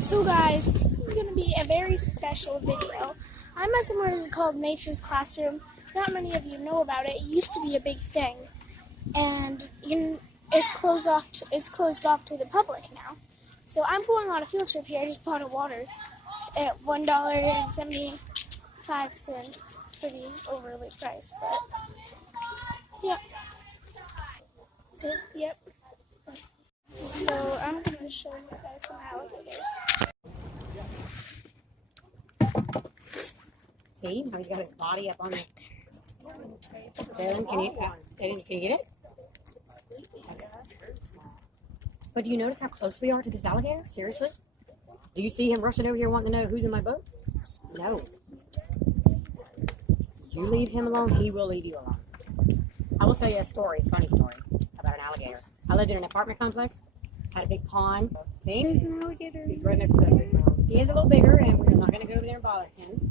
So guys, this is going to be a very special video. I'm at somewhere called Nature's Classroom. Not many of you know about it. It used to be a big thing, and it's closed off to the public now. So I'm going on a field trip here. I just bought a water at $1.75. Pretty overly priced, but yeah. So yep. So I'm going to show you guys some alligators. See how he's got his body up on it. Dylan, can you get it? But do you notice how close we are to this alligator? Seriously? Do you see him rushing over here wanting to know who's in my boat? No. You leave him alone, he will leave you alone. I will tell you a story, funny story, about an alligator. I lived in an apartment complex, had a big pond. See? There's an alligator. He's right next to that big pond. He is a little bigger, and we're not going to go over there and bother him.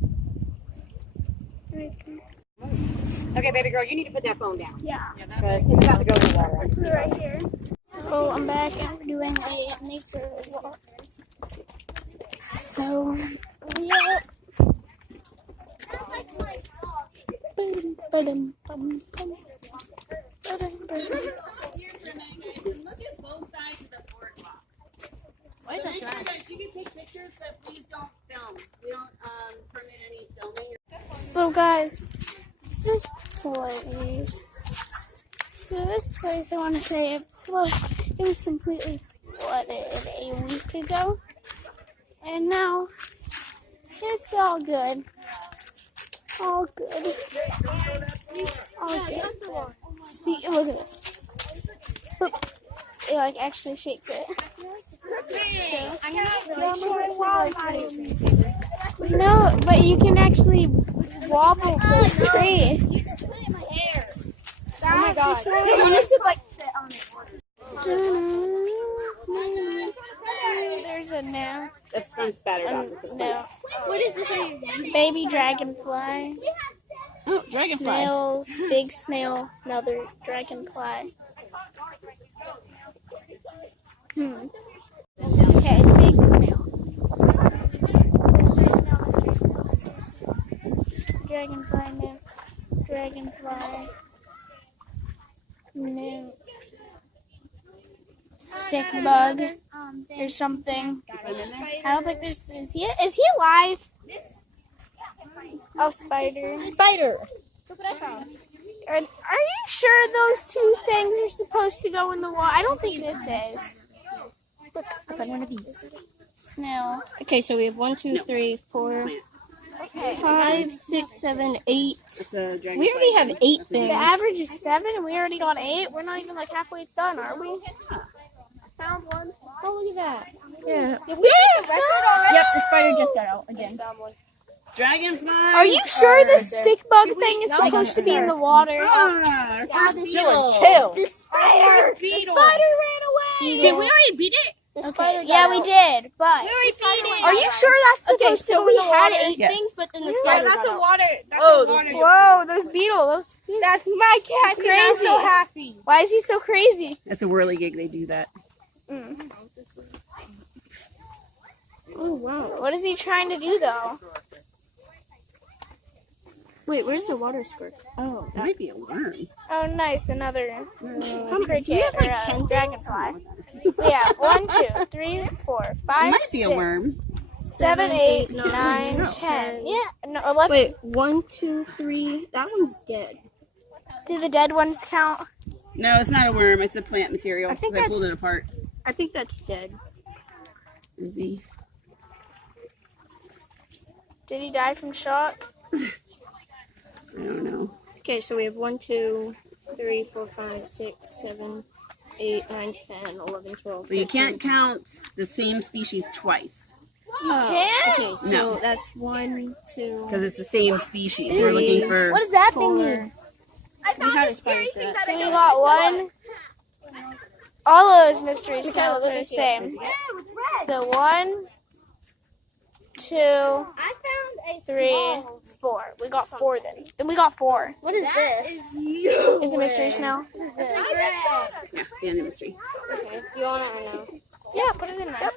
Okay, baby girl, you need to put that phone down. Yeah. Because it's about to go in the water. Put it right here. So I'm back and we're doing a nature walk. So, yeah. Why is that dry? You can take pictures, but please don't film. We don't permit any filming. So guys, this place I want to say it was completely flooded a week ago, and now it's all good. All good. All good. See, look at this. It like actually shakes it. No, but you can actually wobble the tree. Oh my god. You should like sit on it. There's a no. That's kind of spattered on. No. What is this? Baby dragonfly. Oh, dragonfly. Snails. Big snail. Another dragonfly. Okay, big snail. Mystery snail, mystery snail, mystery snail. Dragonfly, nymph. Dragonfly. Nymph. Stick bug. Or something. I don't think there's. Is he alive? Oh, spider. Spider. Look what I found. Are you sure those two things are supposed to go in the water? I don't think this is. Look, I found one of these. Snail. Okay, so we have 1, 2, 3, 4, 5, 6, 7, 8. We already have 8 things. The average is 7 and we already got 8. We're not even like halfway done, are we? I found one. Oh, look at that. Yeah. Yep, the spider just got out again. Dragonfly. Are you sure the stick bug thing is supposed to be in the water? Ah, first beetle. Chill. The spider ran away. Did we already beat it? The spider Yeah, we did, but We already beat it. are you sure that's supposed to go in the water? 8 things, but then the spider got out. water. Whoa, those beetles. That's my cat. Crazy. I'm so happy. Why is he so crazy? That's a whirligig. They do that. Oh, wow. What is he trying to do, though? Wait, where's the water squirt? Oh, that might be a worm. Oh, nice. Another cricket we have, like, or 10 dragonfly. Yeah, 1, 2, 3, 4, 5, It might be a 6, worm. 7, 8, 9, 9, 10. Yeah, no, 11. Wait, 1, 2, 3. That one's dead. Do the dead ones count? No, it's not a worm. It's a plant material. I think they pulled that's- it apart. I think that's dead. Is he? Did he die from shock? I don't know. Okay, so we have 1, 2, 3, 4, 5, 6, 7, 8, 9, 10, 11, 12. But you 13. can't count the same species twice Can't? Okay, so No. that's 1, 2. because it's the same species. We're looking for. What does that thing mean? We had a spider set. So we got 1. All of those mystery snails are the same. So 1, 2, I found a 3, 4. We got 4 then. Then we got 4. What is this? Is it mystery snail? Yeah, the end of mystery. Okay, you want it or no? Yeah, put it in there.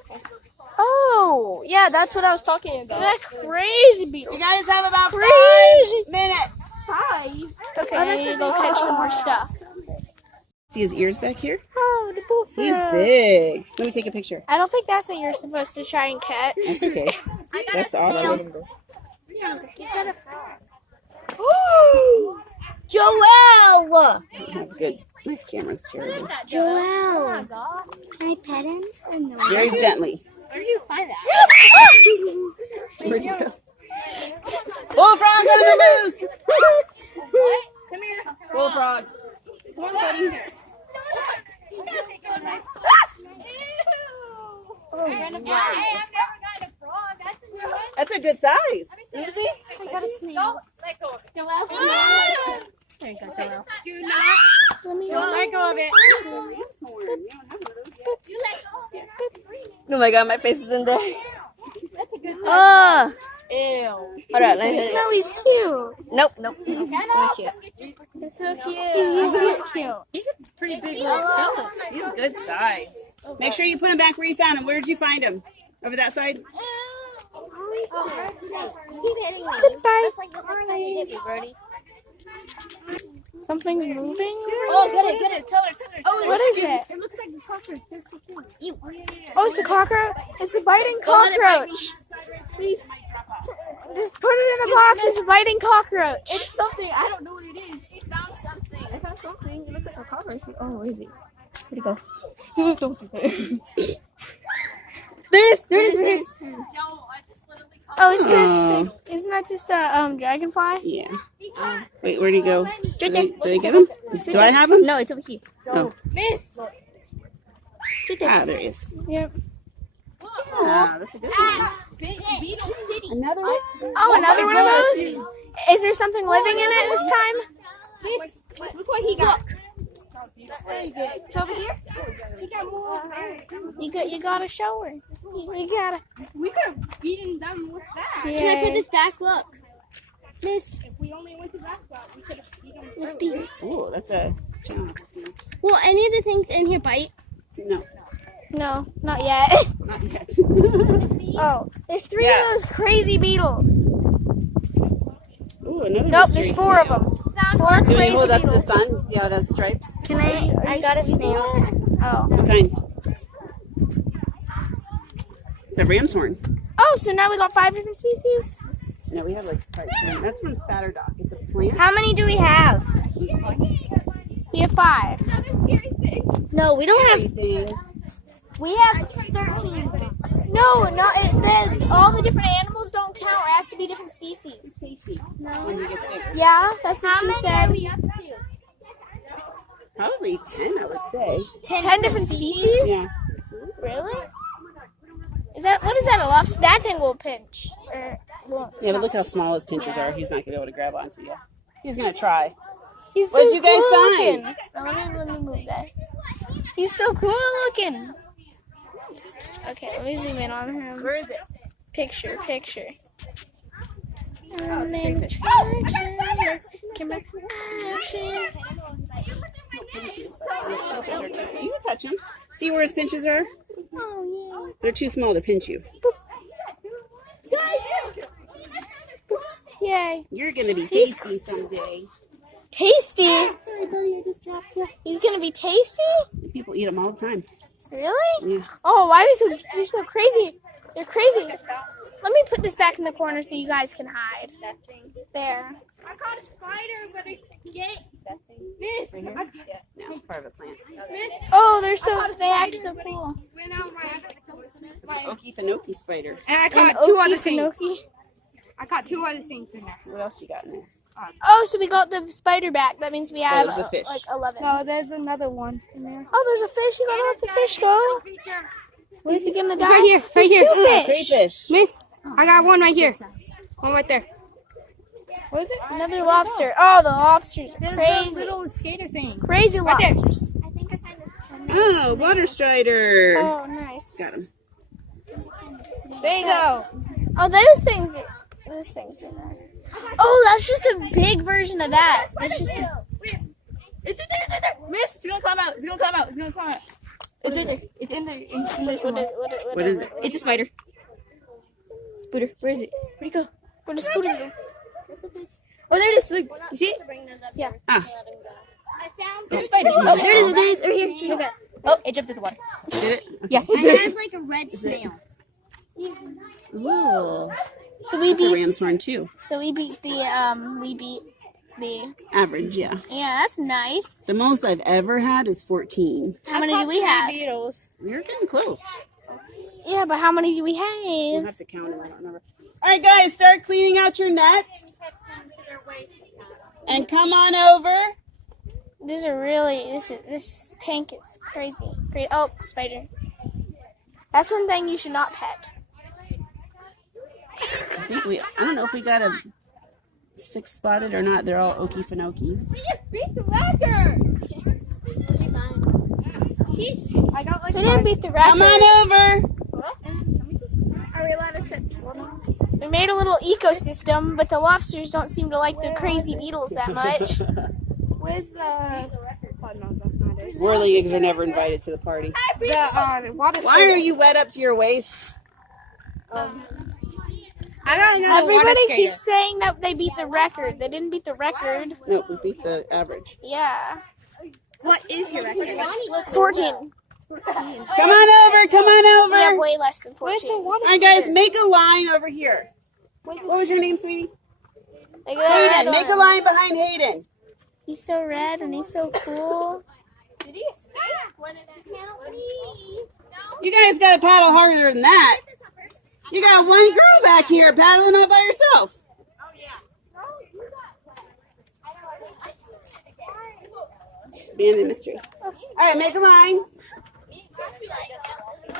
Oh! Yeah, that's what I was talking about. That crazy beetle. You guys have about Crazy. 5 minutes. Okay, I need to go catch some more stuff. See his ears back here? Oh, the bullfrog. He's big. Let me take a picture. I don't think that's what you're supposed to try and catch. That's okay. That's awesome. Joelle! Oh, good. My camera's terrible. Joelle! Can I pet him? Very gently. Where do you find that? Where'd you go? Bullfrog on the loose! What? Come here. Bullfrog. Come on, buddy. Hey, I've never gotten a frog. That's a new one. That's a good size. Let me see. I got a snake. Don't let go. Joelle. There you go, Joelle. Do not. Don't let go of it. You let go of it. Oh my god, my face is in there. That's a good size. Oh! Ew. Alright, let me hit it. No, he's cute. Nope. Let me see it. He's so cute. He's cute. He's a pretty big little fella. He's a good size. Make sure you put him back where you found him. Where did you find him? Over that side? Goodbye. Ready? Something's moving. Oh, get it. Tell her. Oh, what is it? It looks like a cockroach. There's the thing. Oh, it's the cockroach. It's a biting cockroach. Just put it in a box. It's a biting cockroach. It's something. I don't know what it is. She found something. I found something. It looks like a cockroach. Oh, where is he? Where'd he go? Don't do it. There it is. Yo, I just literally caught Oh, isn't that just a dragonfly? Yeah. it. Wait, where'd he go? Right Did there. I get him? Do I have him? No, it's over here. Oh. Miss. Ah, there he is. Yep. Ah, that's a good one. Big beetle kitty. Another one? Oh, another one of those? Is there something living in it this time? Look what he got. It's over here. He got more. You gotta show her. You gotta. We could have beaten them with that. Yeah. Can I put this back? Look. Miss, if we only went to that spot, we could have beaten them. Miss B. Ooh, that's a challenge. Will any of the things in here bite? No, No, not yet. not yet. Oh, there's 3 Yeah. of those crazy beetles. Ooh, another Nope, mystery there's 4 of snail. them. 4 Do you crazy hold up to the beetles. sun? See how it has stripes? Can I got a snail. Oh. What kind? It's a ram's horn. Oh, so now we got 5 different species? No, we have like cartoon. That's from Spatterdock. It's a plant. How many do we have? We have 5. No, we don't have. Anything. We have 13. No, not all the different animals don't count. It has to be different species. When he gets bigger. Yeah, that's what she said. Probably 10, I would say. 10 different species? Yeah. Really? What is that, a lobster? That thing will pinch. Yeah, but look how small his pinchers are. He's not going to be able to grab onto you. He's going to try. He's What'd so you guys cool find? looking. Now, let me move that. He's so cool looking. Okay, let me zoom in on him. Where is it? Picture. Camera action. You can touch him. See where his pinches are? Oh, They're too small to pinch you. yeah. Yay. You're going to be tasty someday. Tasty? Sorry, buddy, I just dropped you. He's gonna be tasty? People eat them all the time. Really? Yeah. Oh, why are they're so crazy? They're crazy. Let me put this back in the corner so you guys can hide. There. I caught a spider, but I can't. Miss, No, it's part of a plant. Oh, they act so cool. went out my. Okefenokee spider. And I An caught 2 other things. Okefenokee. I caught 2 other things in there. What else you got in there? Oh, so we got the spider back. That means we have there's a fish. like 11. No, there's another one in there. Oh, there's a fish. You gotta let the fish go. Is he gonna die? right here, There's right here. 2 fish. Crayfish. Miss, I got one right here. One right there. What is it? Another lobster. Oh, the lobsters are crazy. Little skater thing. Crazy Right there. lobsters. Oh, water strider. Oh, nice. Got him. There you go. Oh, those things are there. Oh, that's just a big version of that. That's just It's in there. It's in there. Miss, it's gonna climb out. It's gonna climb out. It's gonna climb out. It's in there. It's in there. It's in there somewhere. What is it? It's a spider. Spooter, where is it? Where'd he go? Where'd the Spooter go? Oh, there it is. Look, you see it? Yeah. Ah, There's a spider. Oh, there it is. There it is. Right here. See that? Oh, it jumped in the water. did it? Yeah. I have like a red snail. Ooh, So we it's a beat. ram's horn too. So we beat the. Average, yeah. Yeah, that's nice. The most I've ever had is 14. How many do we have? Beetles. We're getting close. Yeah, but how many do we We'll have? have to count them. I don't remember. All right, guys, start cleaning out your nets. And come on over. These are really. This tank is crazy. Oh, spider. That's one thing you should not pet. I don't know if we got a 6-spotted or not. Are all Okefenokes. Just beat the record. I got like They didn't beat the Come record. on over. Are we allowed to set these ones? We made a little ecosystem, but the lobsters don't seem to like the crazy beetles that much. Where's the... Oh, no, that's not it. Whirligigs are never invited to the party. The water... Why are you wet up to your waist? I got another water Everybody skater. keeps saying that they beat the record. They didn't beat the record. No, we beat the average. Yeah. What is your record? 14. Come on over. Come on We have over. way less than 14. All right, guys, make a line over here. What was your name, sweetie? Look at that Hayden. red Make a one. line behind Hayden. He's so red and he's so cool. Did he escape? Help me. You guys got to paddle harder than that. You got one girl back here paddling all by herself. Abandoned mystery. All right, make a line.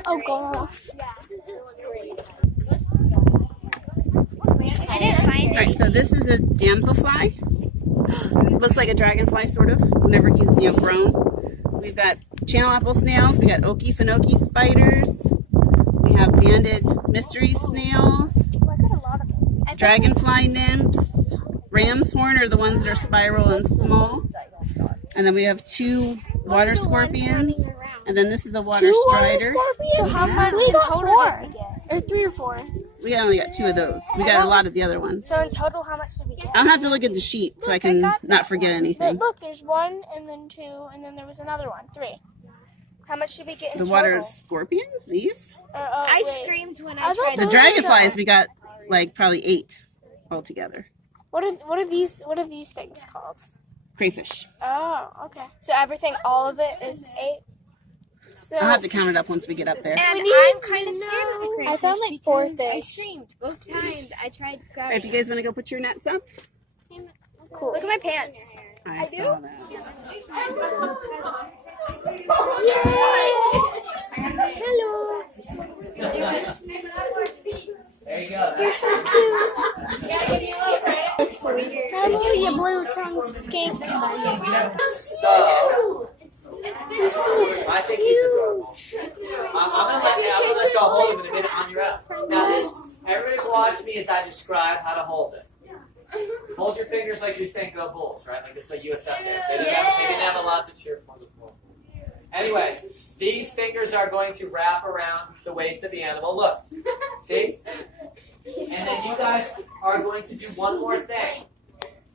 Oh gosh. I didn't find All right, so this is a damselfly. Looks like a dragonfly, sort of, whenever he's, grown. We've got channel apple snails. We got Okefenokee spiders. We have banded mystery snails. Dragonfly nymphs. Ram's horn are the ones that are spiral and small. And then we have 2 water scorpions. And then this is a water strider. So how much in total did we get? Or 3 or 4? We only got 2 of those. We got a lot of the other ones. So in total, how much did we get? I'll have to look at the sheet so I can not forget But anything. look, there's 1 and then 2 and then there was another one. 3. How much did we get in The total? water scorpions, these? I wait. screamed when I I thought tried The those dragonflies, we got like probably 8 altogether. What are these things called? Crayfish. Oh, okay. So everything, all of it is 8. So I'll have to count it up once we get up there. And We need I'm to kind of scared of the know. crayfish. I found, like, 4 because I fish. screamed both times. I tried All right, grabbing. if you guys want to go put your nets up. cool. Look at my pants. I saw that. Hello. There you go. You're so cute. Hello, you blue tongue skink. So, You're so I think he's adorable. I'm gonna let y'all hold him in a minute on your own. Now, everybody watch me as I describe how to hold it. Hold your fingers like you're saying "Go Bulls," right? Like it's a USF dance. They didn't have a lot to cheer for before. Anyways, these fingers are going to wrap around the waist of the animal. Look, see? And then you guys are going to do one more thing.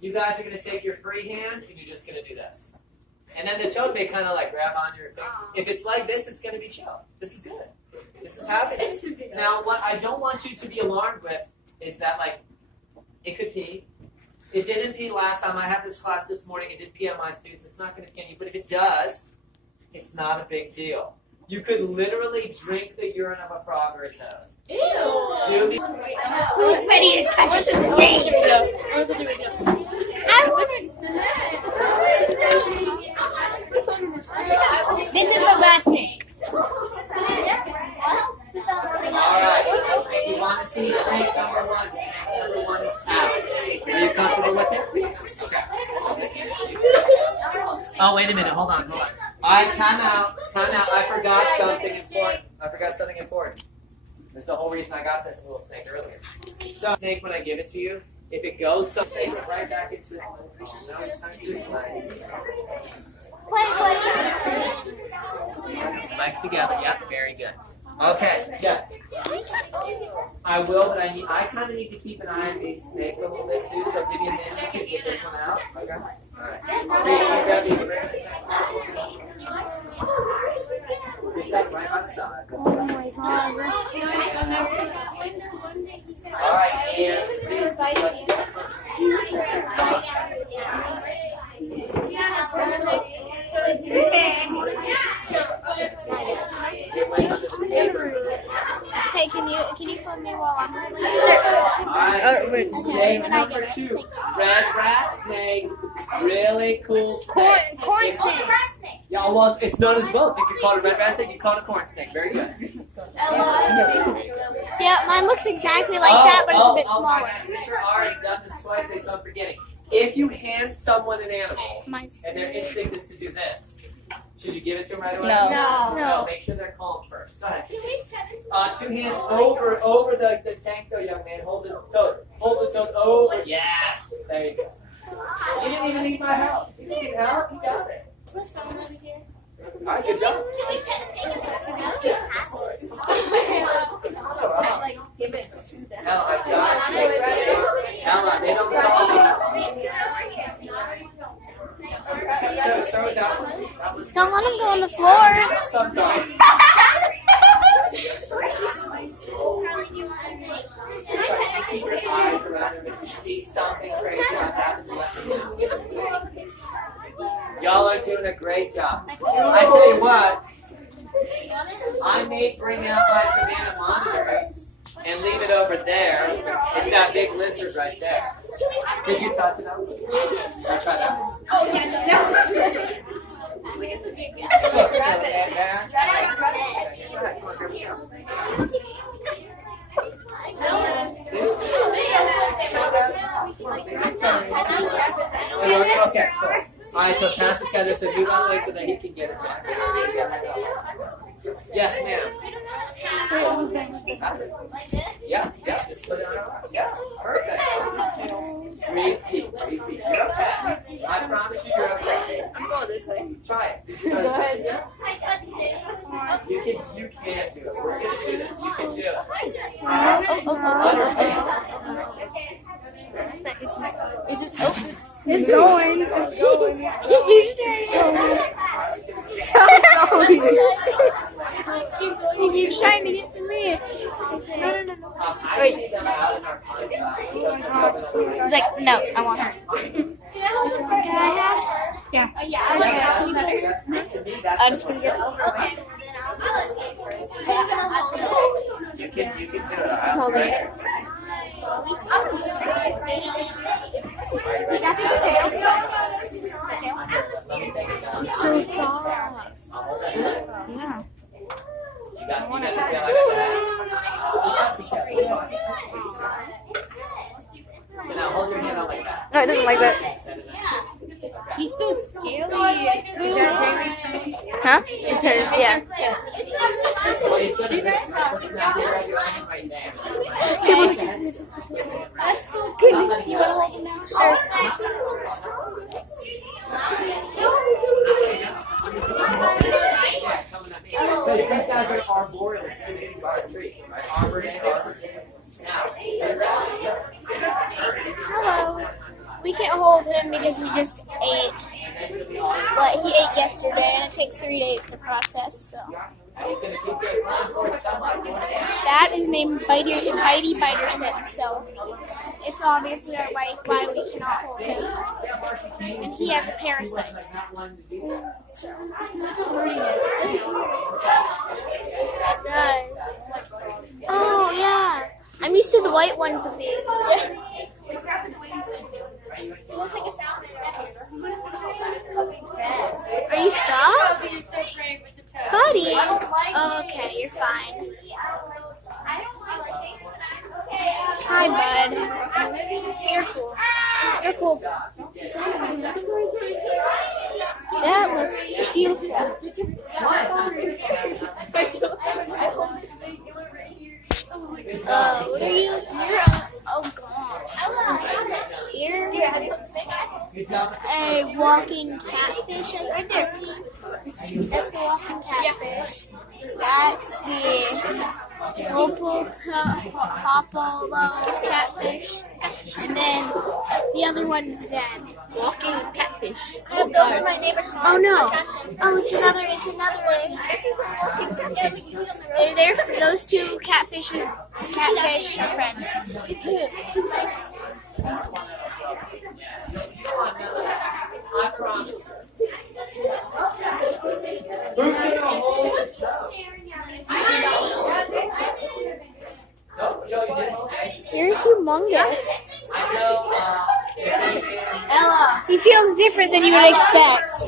You guys are going to take your free hand and you're just going to do this. And then the toad may kind of like grab onto your finger. If it's like this, it's going to be chill. This is good. This is happening. Now, what I don't want you to be alarmed with is that, like, it could pee. It didn't pee last time. I had this class this morning. It did pee on my students. It's not going to pee on you. But if it does, it's not a big deal. You could literally drink the urine of a frog or a toad. Ew. Who's ready to touch this This is the last thing. Alright, if you want to see snake number 1, snake number 1 is out. Are you comfortable with it? Okay. Oh, wait a minute, hold on. Alright, time out. I forgot something important. That's the whole reason I got this little snake earlier. So, snake, when I give it to you, if it goes, so snake it right back into it. Now it's time to do it. Legs together, yep, very good. Okay, yes. I will, but I kind of need to keep an eye on these snakes a little bit too. So give me a minute to get this one out. Okay. All right. Grace, you grab these bricks. Just set right by the side. Oh my god. All right, and please let's go Hey, can you film me while I'm All right. Snake number 2. Red rat snake. Really cool snake. Corn snake. Yeah, well, it's known as both. You can call it a red rat snake, you can call it a corn snake. Very good. Yeah, mine looks exactly like that, but it's a bit Oh smaller. my gosh, Mr. R has done this twice, so I'm forgetting. If you hand someone an animal, Mine's and their instinct is to do this, should you give it to them right away? No. No. Make sure they're calm first. Go ahead. 2 hands over the tank, though, young man. Hold the toes over. Yes. There you go. You didn't even need my help. You didn't need help. You got it. All right, good job. Yes, of course. Ella, I got you. Ella, they don't call me. Start with that one. Don't let him go on the floor. So I'm sorry. Keep your eyes around him. If you see something crazy like that, let me know. Y'all are doing a great job. I tell you what, I may bring out my Savannah monitor and leave it over there. It's that big lizard right there. Did you touch it out? Should I try that? Oh, yeah, no. Look, grab it. Okay, cool. Alright, so pass this guy this and move out of the way so that he can get it back. Yes, ma'am. Yeah, just put it on. Yeah, perfect. Repeat. You're okay. I promise you you're okay. I'm going this way. Try it. Go ahead. You can't do it. We're gonna do this. You can do it. It's going. He keeps trying to get to me. No. I see them out in our contract. He's like, no, I want her. Can I have? Yeah. Oh, yeah, I like that one better. To me, that's I'm just gonna get over it. You can do it. Just holding it. Let me take it down. So soft. I'll hold that. Yeah. You got the tail. I got that. Now hold your hand out like that. No, it doesn't like that. He's so scaly. Is that Jamie's thing? Huh? It's hers, yeah. That's so Goodness, you want to hold him now? Sure. Because these guys are arborealists, they're eating bark trees, right? Arbor and arbor. Now, Hello. We can't hold him because he just ate. But he ate yesterday, and it takes 3 days to process. So he's going to keep getting towards sunlight. that is named Bitey Biterson. So it's obviously why we cannot hold him. And he has a parasite. So oh yeah, I'm used to the white ones of these. Are you stuck? Buddy? Oh, okay, you're fine. Hi, bud. You're cool. You're cool. That looks beautiful. What are you? Oh gosh. You're a walking catfish right there. That's the walking catfish. That's the opal hopolo catfish, and then the other one's dead. Walking catfish. Those are my neighbor's cars. Oh no! Oh, it's another. This is a walking catfish. Those two catfish are friends. I promise. Who's gonna hold? No, you didn't. You're humongous. I know. Ella. He feels different than you would expect.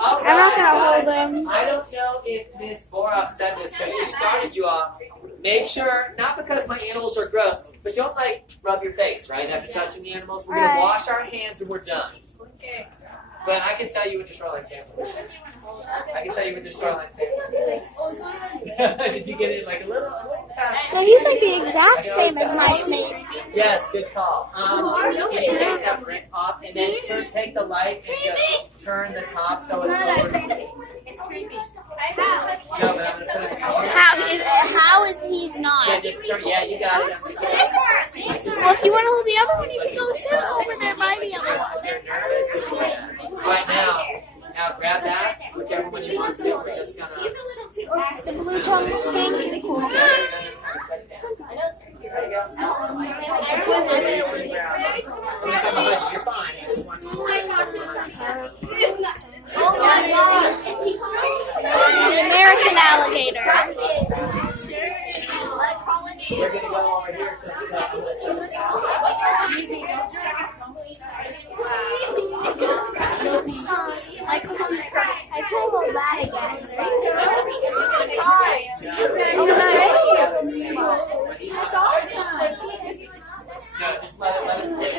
I'm not gonna hold him. I don't know if Miss Boroff said this because she started you off. Make sure, not because my animals are gross, but don't rub your face, right? After touching the animals, we're gonna wash our hands and we're done. But I can tell you with the shoreline sample. Did you get it a little past? No, he's like the exact same as my snake. Yes, good call. You can take that brick off and then take the light and just turn the top so it's over. It's creepy. No, but I'm gonna put it. How is he's not? Yeah, just turn. Yeah, you got it. Well, if you want to hold the other one, you can go sit over there by the other one. You're nervous. Right now grab that, whichever one you want to. We're just gonna. The blue tongue stink. Cool. You're fine. Oh my God. The American alligator. We're gonna go over here to I could hold that again. That's awesome. No, just let it sit.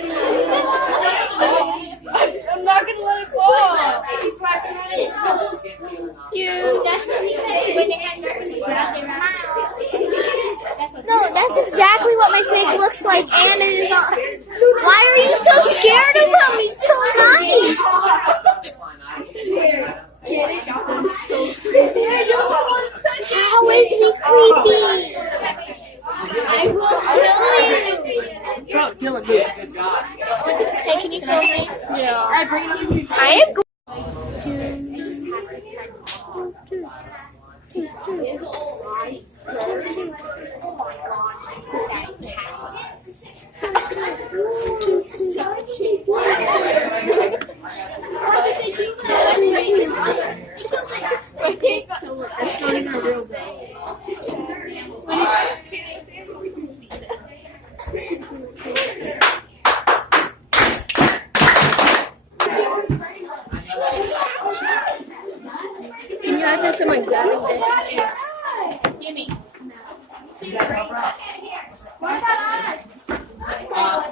I'm not gonna let it fall. You No, that's exactly what my snake looks like, and it is on. Why are you so scared of him? He's so nice. How is he creepy? I will kill you. Bro, Dylan, Good job. Hey, can you film me? Yeah. Alright, bring it on. I am going It's not even a real bell. Can you imagine someone grabbing this? Gimme.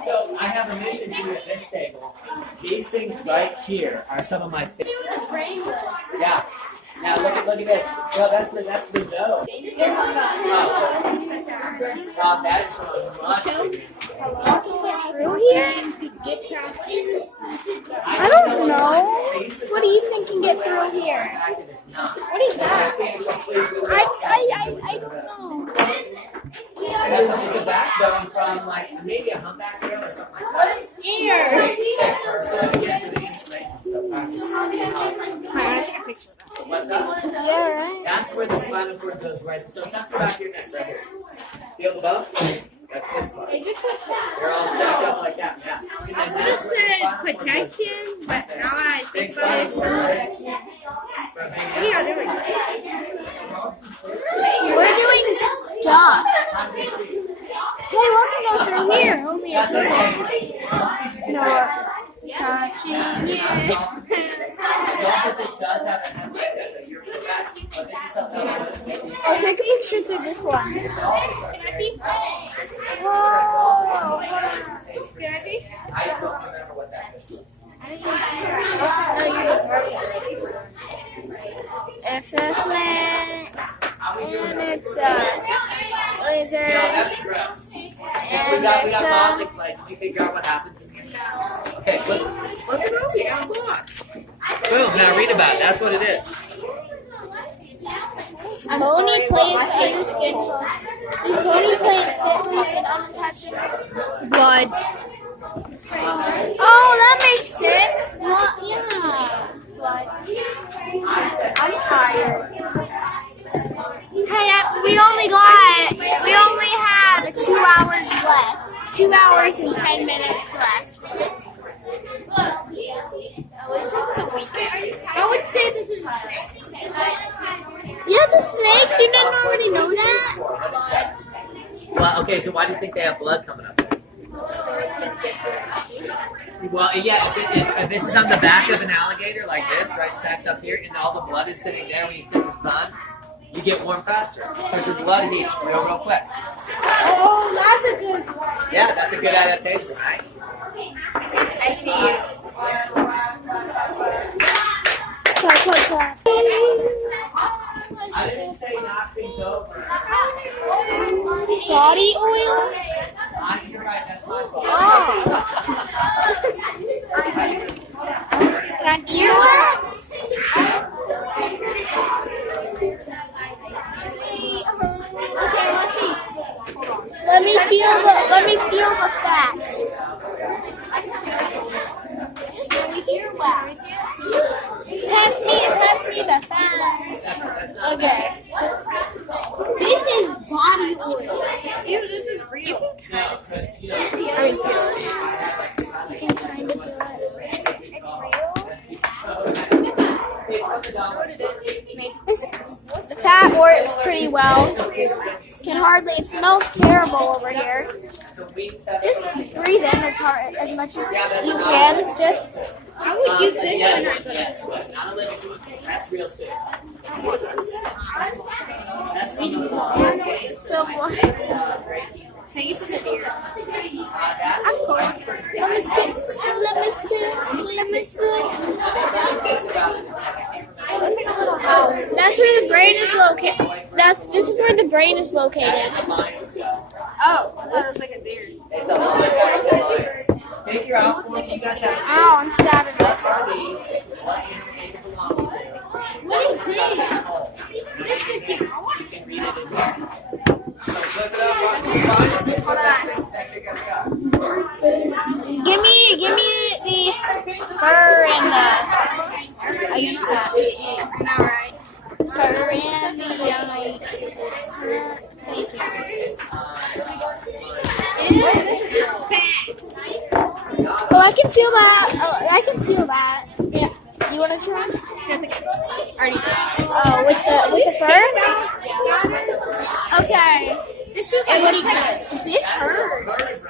So I have a mission for you at this table. These things right here are some of my favorite. Yeah. Now look at this. No, that's the nose. That is much bigger. Through here? I don't know. What do you think can get through here? What is that? I don't know. It's a backbone from maybe a humpback whale or something like that. Ear. So to get to the information. What's that? Yeah, right. That's where the spinal cord goes, right? So touch the back of your neck right here. Feel the bumps? That's this part. They're all stacked up like that, yeah. And then that's where the spinal cord goes. Protection, but now I Big think spinal cord, right? We're doing stuff. Hey, what can go through here? Only a turtle. No, touching you. This does have a head like that, but you're correct. But this is something else. I'll take a picture through this one. Can I see? Whoa. Can I see? I don't remember what that is. It's a snake, How we doing? and it's a No, lizard, that's gross. We and got it's Baltic Lake. Did you figure out what happens in here? Okay, look it up. We got a book. Boom, now read about it. That's what it is. Pony plates at your skin post. These pony plates sit loose and unattached. Blood. Oh, that makes sense. Well, yeah. Blood. I'm tired. Hey, we only have 2 hours left. 2 hours and 10 minutes left. At least it's the weekend. I would say this is Yeah, it's a snakes. You didn't already know that? Well, okay, so why do you think they have blood coming up there? Well, yeah, if this is on the back of an alligator like this, right, stacked up here, and all the blood is sitting there when you sit in the sun, you get warm faster because your blood heats real quick. Oh, that's a good one. Yeah, that's a good adaptation, right? I see you. I didn't say knock things over. Body oil? You're right, that's my fault. Got earwax? Okay, let's see. Let me feel the facts. Pass me the facts. Okay. This is body oil. Ew, this is real. The fat works pretty well. It smells terrible over here. Just breathe in as much as you can. Just I would use this when I go to Not a living one. That's real too. That's so Hey, this is a deer. that's cool. Let me see. Looks like a little house. That's where the brain is located. This is where the brain is located. Oh, that looks like a deer. It's a lion. Take your outboard. You guys have Ow, I'm stabbing myself. What is this? This is deer. You can read it in here. So flip it up. Hold on. Give me the fur and the. I used that. Alright. Fur and the. Oh, I can feel that. Oh, I can feel that. Yeah. You want to try? That's okay. Already done. Oh, with the fur? Okay. This is like This hurts.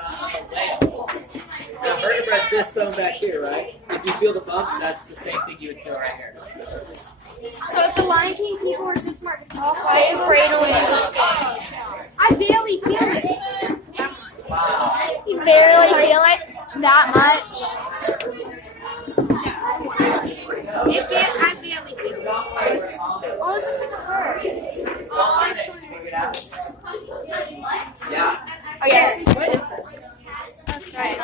Now, vertebra's this stone back here, right? If you feel the bumps, that's the same thing you would feel right here. So if the Lion King people were so smart to talk, I am afraid of I barely feel it. Wow. You barely feel it that much. I barely feel it. Oh, this is like a bird. Oh, it's Yeah. Oh, yes. What is this? Right. Oh,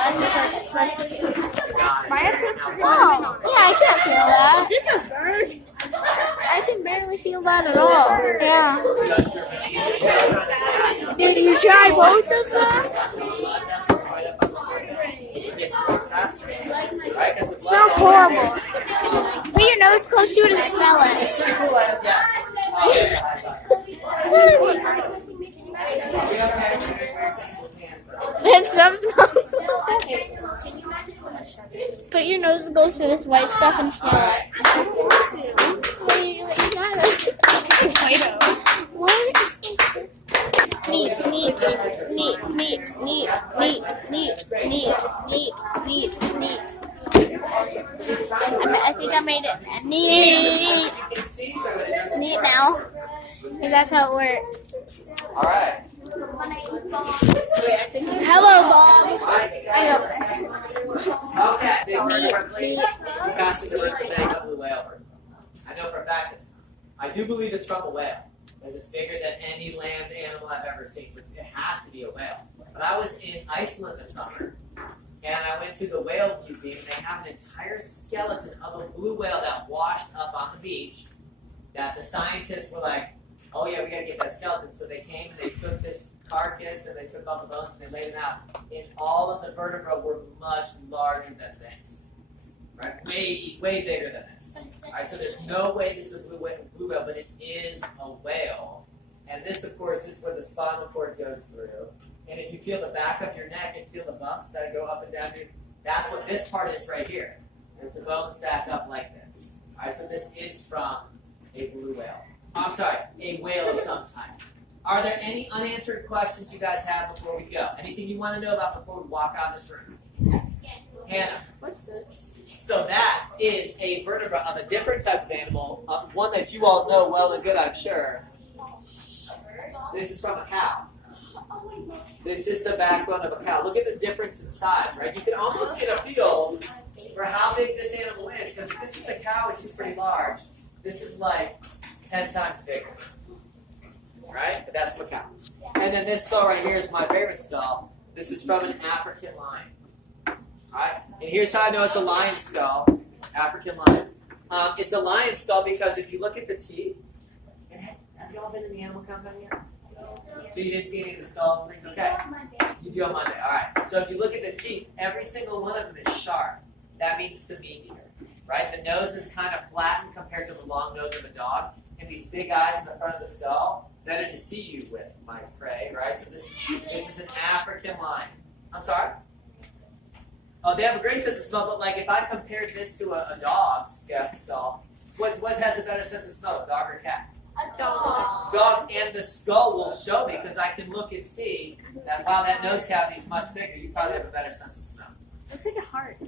yeah, I can't feel that. Is this a bird? I can barely feel that at all. Yeah. Did you try both of them? It smells horrible. Put your nose close to it and smell it. It smells. Put your nose close to this white stuff and smell it. What is this? Neat. I think I made it neat. It's neat now. Because that's how it works. All right. Hello, Bob. Okay. Big vertebrate, please. You pass it to the bag of the whale. I know for a fact I do believe it's from a whale. Because it's bigger than any land animal I've ever seen. So it has to be a whale. But I was in Iceland this summer, and I went to the whale museum. They have an entire skeleton of a blue whale that washed up on the beach. That the scientists were like, oh yeah, we gotta get that skeleton. So they came and they took this carcass and they took all the bones and they laid them out. And all of the vertebrae were much larger than this, right? Way bigger than this. All right, so there's no way this is a blue whale, but it is a whale. And this, of course, is where the spinal cord goes through. And if you feel the back of your neck and feel the bumps that go up and down, that's what this part is right here. If the bones stack up like this. All right, so this is from a blue whale. I'm sorry, a whale of some type. Are there any unanswered questions you guys have before we go? Anything you want to know about before we walk out of this room? Hannah. What's this? So that is a vertebra of a different type of animal, one that you all know well and good, I'm sure. This is from a cow. This is the backbone of a cow. Look at the difference in size, right? You can almost get a feel for how big this animal is, because if this is a cow, which is pretty large, this is like 10 times bigger, right? But that's from a cow. And then this skull right here is my favorite skull. This is from an African lion. All right? And here's how I know it's a lion skull, African lion. It's a lion skull because if you look at the teeth, have you all been in the animal company yet? So you didn't see any of the skulls and things? Okay. You do on Monday. All right. So if you look at the teeth, every single one of them is sharp. That means it's a meat eater, right? The nose is kind of flattened compared to the long nose of a dog. And these big eyes in the front of the skull, better to see you with, my prey, right? So this is an African lion. I'm sorry? Oh, they have a great sense of smell, but like if I compared this to a dog's skull, what has a better sense of smell, a dog or a cat? A dog. Dog, and the skull will show me because I can look and see that while that nose cavity is much bigger, you probably have a better sense of smell. Looks like a heart.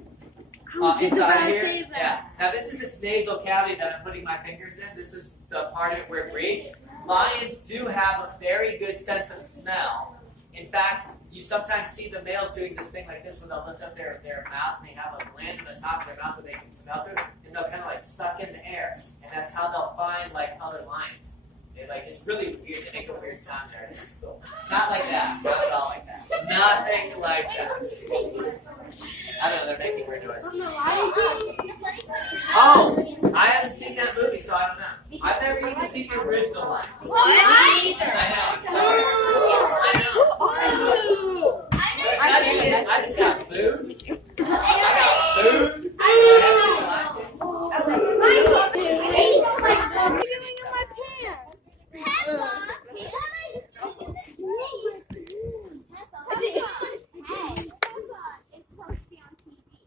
Inside here, yeah. Now this is its nasal cavity that I'm putting my fingers in. This is the part of it where it breathes. Lions do have a very good sense of smell. In fact, you sometimes see the males doing this thing like this, where they'll lift up their mouth and they have a gland in the top of their mouth that they can smell through, and they'll kind of like suck in the air, and that's how they'll find like other lions. It's really weird. They make a weird sound there. It's cool. Not like that. Not at all like that. Nothing like that. I don't know. They're making weird noises. Oh, I haven't seen that movie, so I don't know. I've never even seen the original Lion. What? I just got food. I got food.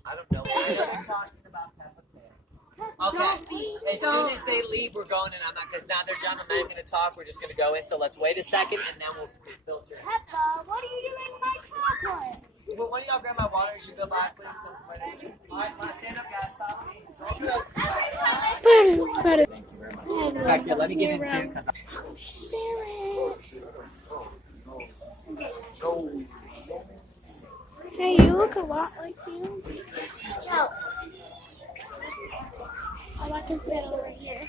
I don't know why I'm talking about Peppa Pig. Okay, as soon as they leave, we're going, and I'm not, because now they're done, I'm not going to talk, we're just going to go in, so let's wait a second, and then we'll filter. Peppa, what are you doing with my chocolate? Well, why don't y'all grab my water? You should go by, please. All right, stand up, guys. Follow me. It's all good. Thank you very much. In fact, yeah, let me get in too. Hey, you look a lot like you. No. I want to sit over here.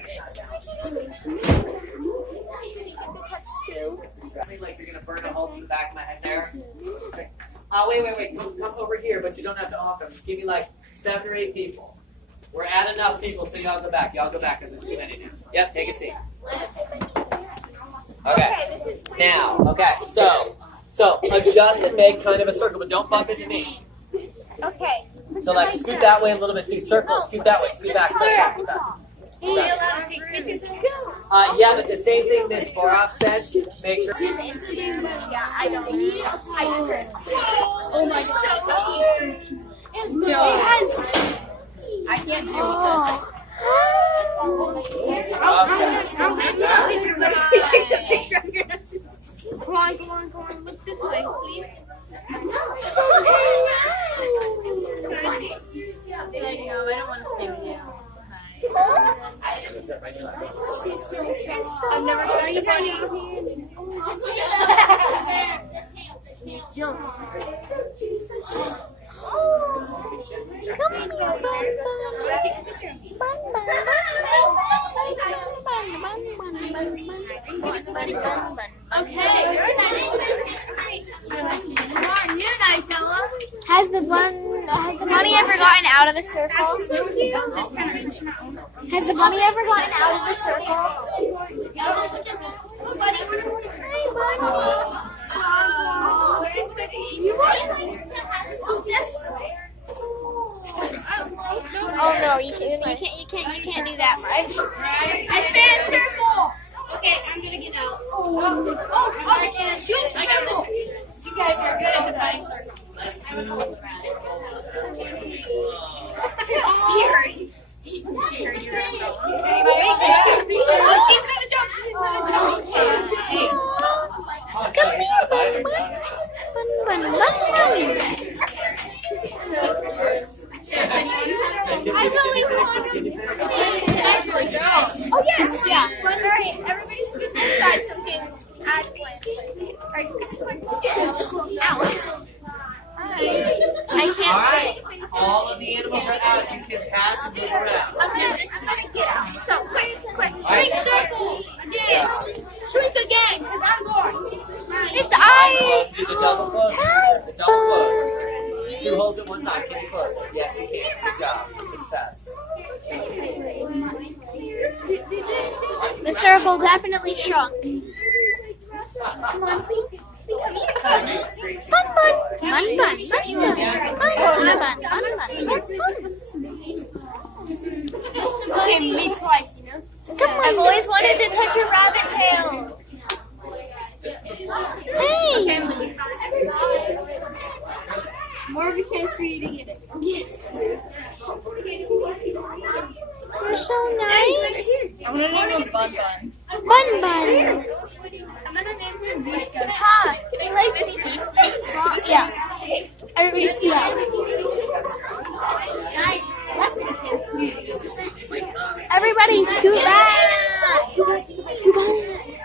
Like you're going to burn a hole in the back of my head there. Wait. Come over here, but you don't have to offer. Just give me like 7 or 8 people. We're at enough people, so y'all go back. Y'all go back because there's too many now. Yep, take a seat. Okay. Now, okay, so adjust and make kind of a circle, but don't bump into me. Okay. So like scoot that way a little bit too. Circle, scoot that way, scoot back, circle, scoot back. Are you allowed to take pictures of you? Yeah, but the same thing Miss Boroff said. Make sure. Yeah, I don't. I use it. Oh my god. So cute. It has. I can't do this. Let me take the picture of your nuts. Come on. Look this way, please. Like, no, I don't want to stay with you. She's so sad. I've never tried to find you. Jump. Okay. Has the bunny ever gotten out of the circle? Has the bunny ever gotten out of the circle? Oh no, you can't do that much. Advance circle. Okay, I'm gonna get out. Shoot circle. You guys are good at defining circles. She heard you right now. Is anybody else? Oh, she's gonna jump. Come here, bun. I really want to. Actually, girl. Oh yes. Yeah. All right, everybody scoot to the side so we can add one. All right, quick. Ow. I can't. All right. All of the animals are out. You can pass and move around. This is gonna get out. So quick. Shrink circle again. Shrink again, cause I'm going. It's ice. Do the double close. The double close. 2 holes at one time. Can you close it? Yes, you can. Good job. Success. The circle definitely shrunk. Come on. Bun. Okay, me twice, you know. Come on. I've always wanted to touch a rabbit tail. Hey. More of a chance for you to get it. Yes. You're so nice. I'm gonna name him Bun. Bun. I'm gonna name him Visca. Ha. He likes me. Yeah. Everybody scoot out. Nice. Everybody scoot back. Scoot back.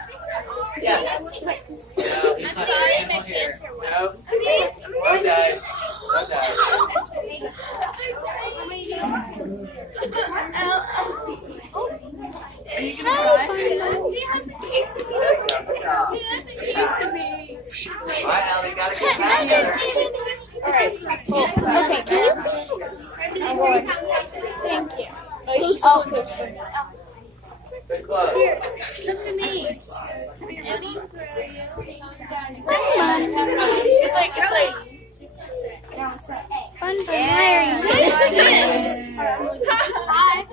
Yeah. No, he's not animal here. No. One dice. One dice. Are you gonna All right, Allie, gotta get back together. Okay, can you? Thank you. Good close. It's like Bun.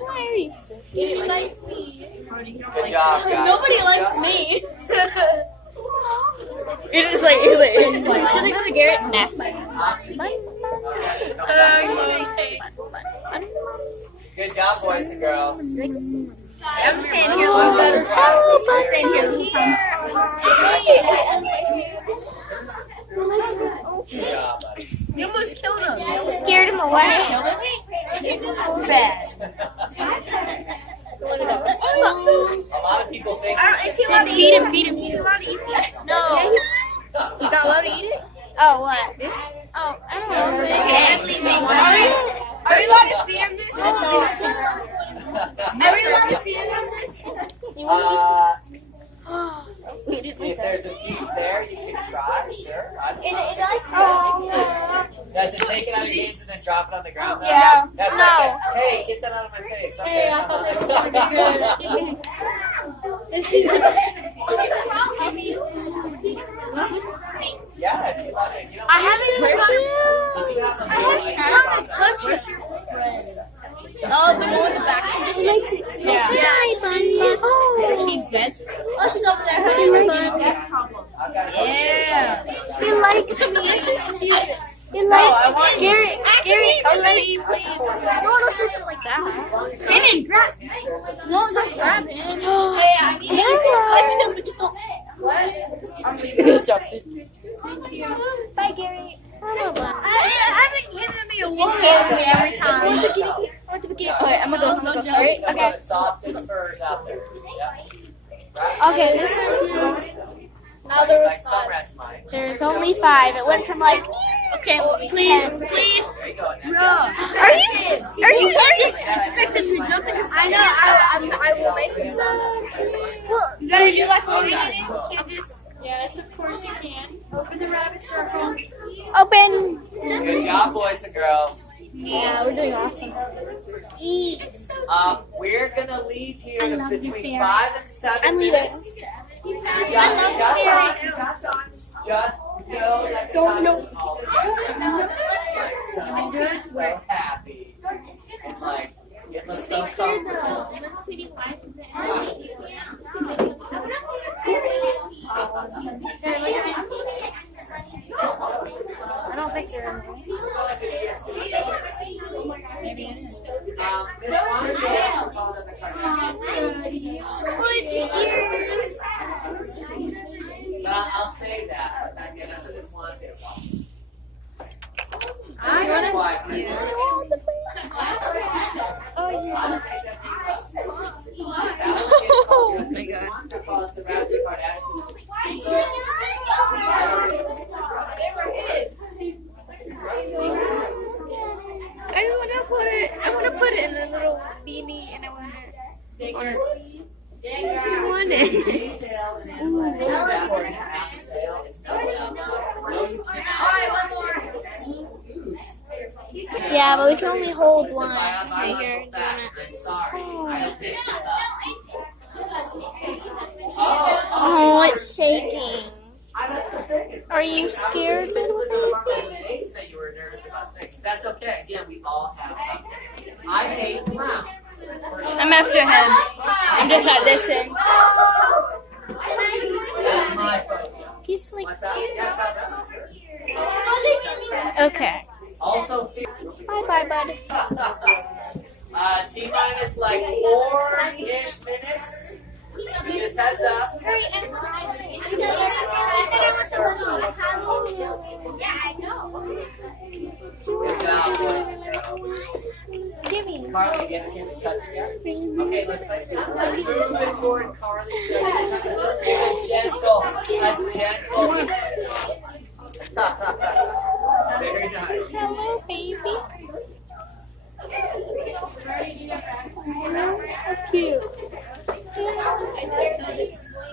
Why are you so Good job, guys. Nobody likes me. It's like, should I go to Garrett? Nah. Good job, boys and girls. I'm standing here a little better. I'm standing here a little time. Good job, buddy. You almost killed him. scared him away? Bad. A lot of people think. Is he allowed to eat it? Feed him. Is he allowed to eat it? No. He's not allowed to eat it? Oh, what? This? Oh, I don't know. Is he leaving? Are we allowed to feed him this? Are we allowed to feed him this? If there's a piece there, you can try. Sure. Guys, then take it out of the games and then drop it on the ground. Though. Yeah. That's No. okay. Hey, get that out of my face. Okay. Hey, I thought this was gonna be Yeah, if you want it. You know, I haven't Did you have a touched it. Oh, the one with the back condition? Yeah. She's bed. Oh, she's over there. He likes me. Yeah. He likes me. He likes me. Gary, come me, please. No, don't touch it like that. Get in, grab it. No, don't grab it. Hey, I mean, you can touch him, but just don't. What? Bye, Gary. I haven't given me a look. He's scared me every time. Okay, I'm gonna go. Okay. The softest furs out there. Yeah. Okay, this. Now there was Like some rats might. There's only 5. It went from like. Okay, please. There you go. Bro. Are you just expect them to jump in the I know. I will make it. Well, You gotta do like what we did. Cool. Yes, of course you can. Open the rabbit circle. open. Good job, boys and girls. Yeah, we're doing awesome. Eat. We're gonna leave I here love you, between Farrah. 5 and 7 I'm leaving. minutes. You got time. Just know that the time isn't all the time. So happy. It's like, it looks so strong. I don't think you're in. But I'll say that. But I get into this one. Oh my god. I just want to put it. I want to put it in a little beanie, and I want it. I want it. Yeah, but we can only hold one. Right here. I'm sorry. I don't pick this up. Oh, it's shaking. Are you scared? That you were nervous about things. That's okay. Again, we all have something. I hate clowns. I'm after him. I'm just at this end. That's my phobia. He's like, What's that? Yeah, it's okay. also, Bye, buddy. T-minus like 4-ish minutes. So just heads up. Good job, boys. Gimme. Carly, get a chance to touch it yet? Okay, let's play it. Move it toward Carly. A gentle. Very nice. Hello, baby. That's cute.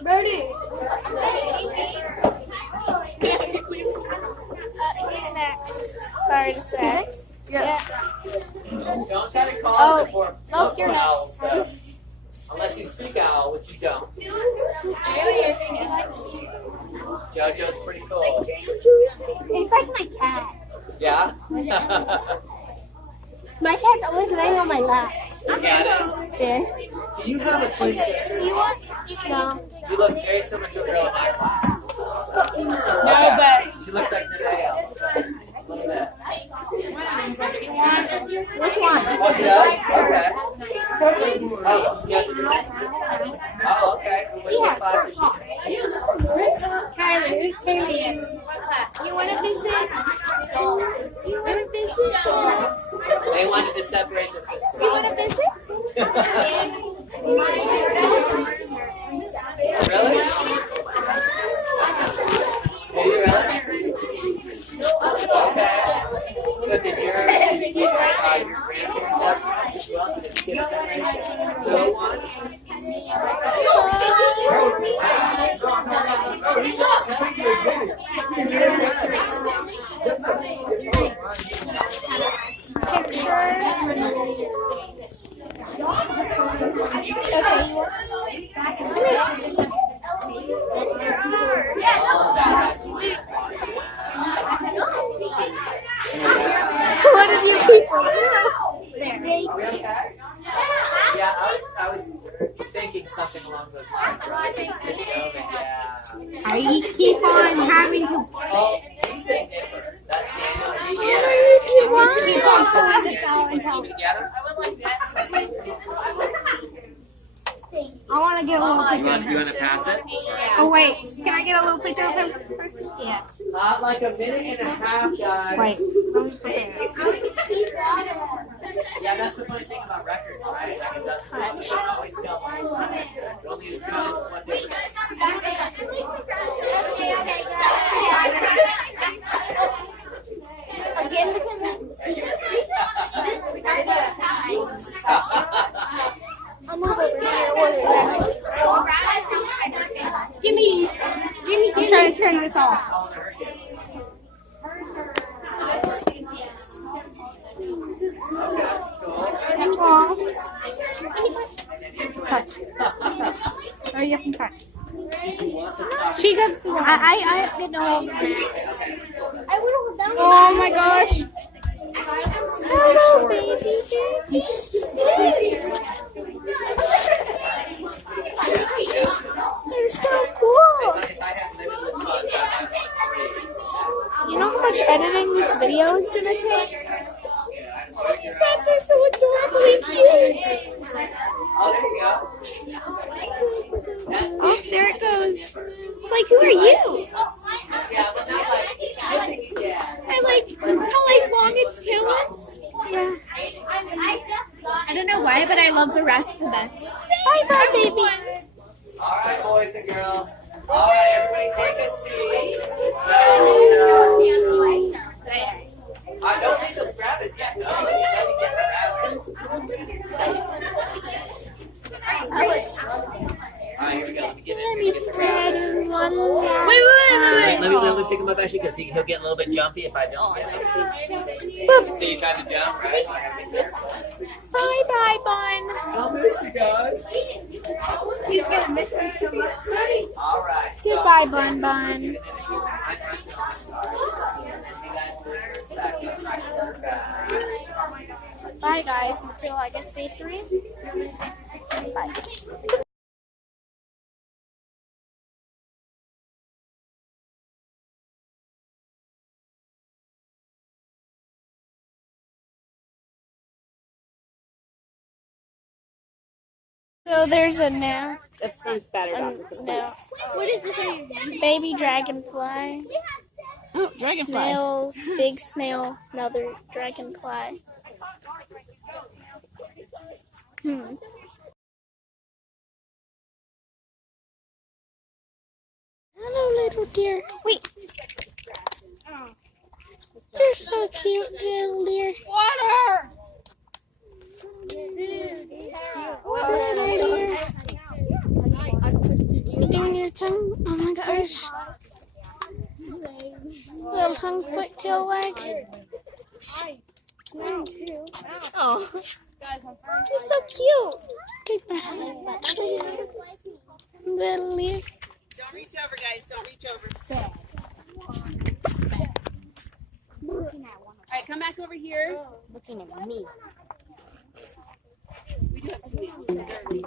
Birdie. Who's next? Sorry to say. Yeah. Don't try to call it before. Nope, you're owls next. go. Unless you speak owl, which you don't. JoJo's pretty cool. It's like my cat. Yeah? My cat's always laying on my lap. Yeah. Yeah. Do you have a twin sister? No. You look very similar to a girl in my class. No, but She looks like Nevaeh. A little bit. Which one? Oh, she does? Okay. Oh, she has a twin? Oh, okay. What class is she in? Kylie, who's Kaylee? What class? You want to visit? You want to visit? They wanted to separate the sisters. You want to visit? Really? Are you really? Okay. So did your grandparents have as well? Did you get a generation? No one? what did you people do? Yeah, I was thinking something along those lines. Right? Just take it over. Yeah. I keep on having to. Oh, he's a nipper. That's Daniel. Yeah. Keep on pulling the foul until. Together? I want to get a little picture. You want to pass it? Oh wait, can I get a little picture of him? Yeah. Not like a minute and a half, guys. Wait. Let me put it. Yeah, that's the funny thing about records, right? Like it doesn't you don't always tell. You're only as good as one difference. Again, I'm over here. Gimme. I'm trying to turn this off. Aw. Touch. Oh, you can touch. I didn't know all the names. Oh my gosh. Hello, baby. They're so cool. You know how much editing this video is gonna take? These cats are so adorably cute. Oh, there you go. Oh, there it goes. It's like, who are you? Yeah, but not like, I think, yeah. I like how long its tail is. Yeah. I don't know why, but I love the rats the best. Bye, baby. All right, boys and girls. All right, everybody take a seat. I don't think they'll grab it yet. No, let me get the rabbit. All right, here we go. Let me get it. Let me pick him up actually because he'll get a little bit jumpy if I don't get him. So you trying to jump, right? Bye, Bun. I'll miss you guys. He's gonna miss me so much. All right. Goodbye, Bun Bun. Bye, guys. Until I guess day 3. Bye. So there's a now. That's from Spatter Dog. No. What is this? Baby dragonfly. Oh, dragonfly. Snails. Big snail. Another dragonfly. Hello, little deer. Wait. You're so cute, little deer. Water! Little deer. You doing your tongue? Oh my gosh. Little tongue, foot, tail wag. Oh, You're so cute. Goodbye. Little deer. Don't reach over, guys. Don't reach over. All right, come back over here.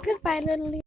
Goodbye, little deer.